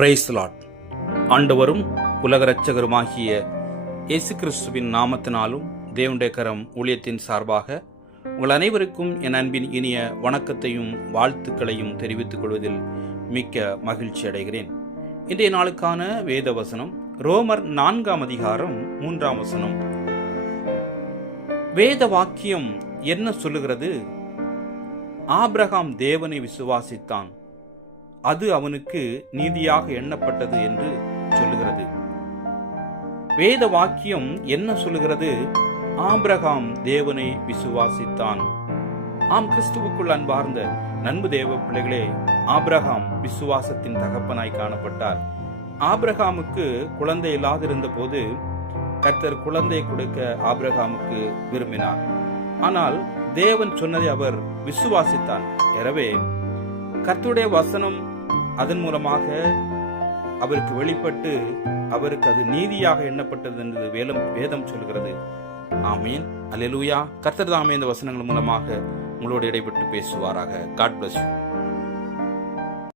Praise the Lord. ஆண்டவரும் உலக இரட்சகருமாகிய இயேசு கிறிஸ்துவின் நாமத்தினாலும் தேவனுடைய கரம் ஊழியத்தின் சார்பாக உங்கள் அனைவருக்கும் என் அன்பின் இனிய வணக்கத்தையும் வாழ்த்துக்களையும் தெரிவித்துக் கொள்வதில் மிக்க மகிழ்ச்சி அடைகிறேன். இன்றைய நாளுக்கான வேத வசனம் ரோமர் 4 அதிகாரம் 3 வேத வாக்கியம் என்ன சொல்லுகிறது? ஆபிரகாம் தேவனை விசுவாசித்தான், அது அவனுக்கு நீதியாக எண்ணப்பட்டது என்று சொல்லுகிறது. வேத வாக்கியம் என்ன சொல்லுகிறது? ஆபிரகாம் தேவனை விசுவாசித்தான். ஆம், கிறிஸ்துவுக்குள் அன்பார்ந்த நண்பு தேவ பிள்ளைகளே, ஆபிரகாம் விசுவாசத்தின் தகப்பனாய் காணப்பட்டார். ஆபிரகாமுக்கு குழந்தை இல்லாதிருந்த போது கர்த்தர் குழந்தை கொடுக்க ஆபிரகாமுக்கு விரும்பினார். ஆனால் தேவன் சொன்னதை அவர் விசுவாசித்தார். எனவே கர்த்தருடைய வசனம் அதன் மூலமாக அவருக்கு வெளிப்பட்டு அவருக்கு அது நீதியாக எண்ணப்பட்டது என்று வேதம் சொல்கிறது. ஆமீன், அல்லேலூயா. கர்த்தர் தாமே இந்த வசனங்கள் மூலமாக உங்களோடு இடைப்பட்டு பேசுவாராக. God bless you.